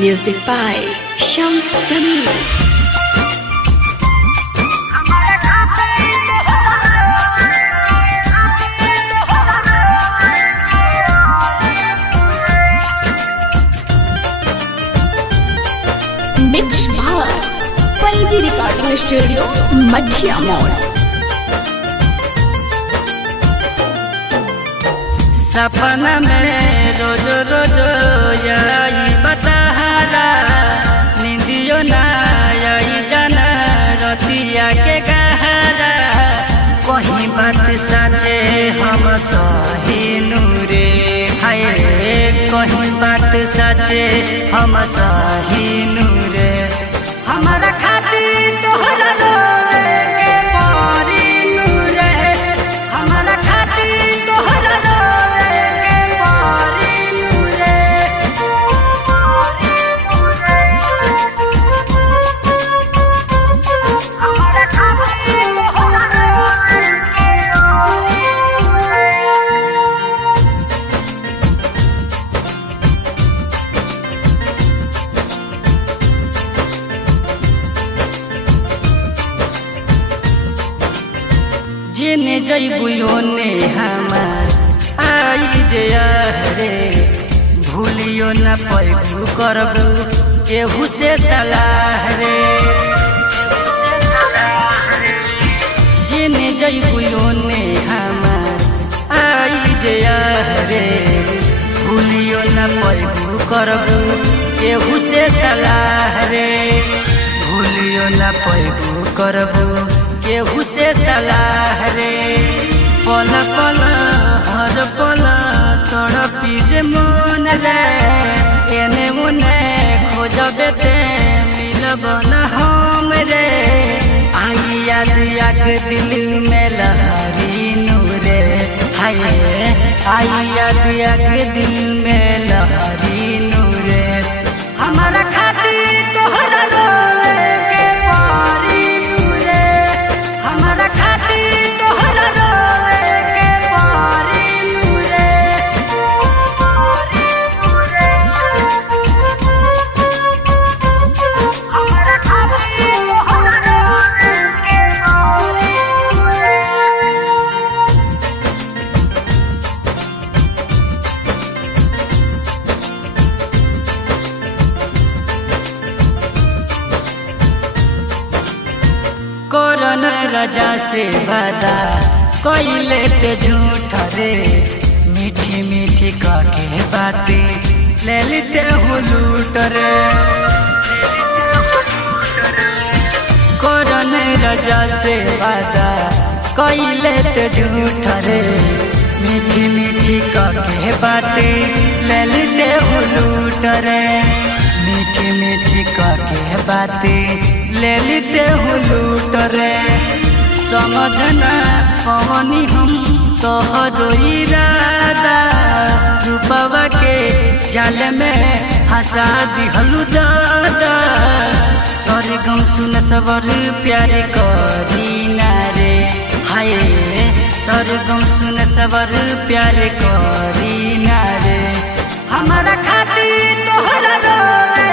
Music by Shams Jamil. Mix भार Pallavi recording studio मठिया मोड़। सपना में रोज रोज यही बताहारा निंदियो ना यही जाना रतिया के गहरा कहीं बात सचे हम सही नूरे हाय कहीं बात सचे हम सही नूरे हमारा खातिर तोहरा रोए के परी नूरे हमारा खातिर तोहरा रोए के परी नूरे हमारा खातिर तोहरा रोए के परी नूरे। जिने जइबुयो ने हमार आई जे रे भूलियो न पैबू करबू केहू से सलाह रे जिने जइबुयो ने हमार आई जे रे भूलियो न पैबू करबू केहू से सलाह रे भूलियो न पैबू करबू केहू से सलाह रे पल पल हर पल तड़पी जे मन रे एने मुने खोजबे ते मिलब न हम रे आई याद याद दिल में लहरी नूरे हाय आई याद याद दिल में लहरी नूरे हमारा खातिर तोहरा रोए के परी नूरे हमारा खातिर तोहरा रोए के परी नूरे हमारा खातिर तोहरा रोए के परी नूरे। करन राजा से वादा कोइले ते झूठ रे मीठी मीठी काके बातें ले लेते हो लूट रे करन राजा से वादा कोइले ते झूठ रे मीठी मीठी काके बातें ले लेते हो लूट रे मीठी मीठी काके बातें ले लेते हो लूट रे समझना पवनी हम तोहरो इरादा रूपवा के जाल में हंसा दिहलु दादा स्वर्गम सुन सबर प्यार करी ना रे हाय स्वर्गम सुन सबर प्यार करी ना रे हमारा खातिर तोहरा रोए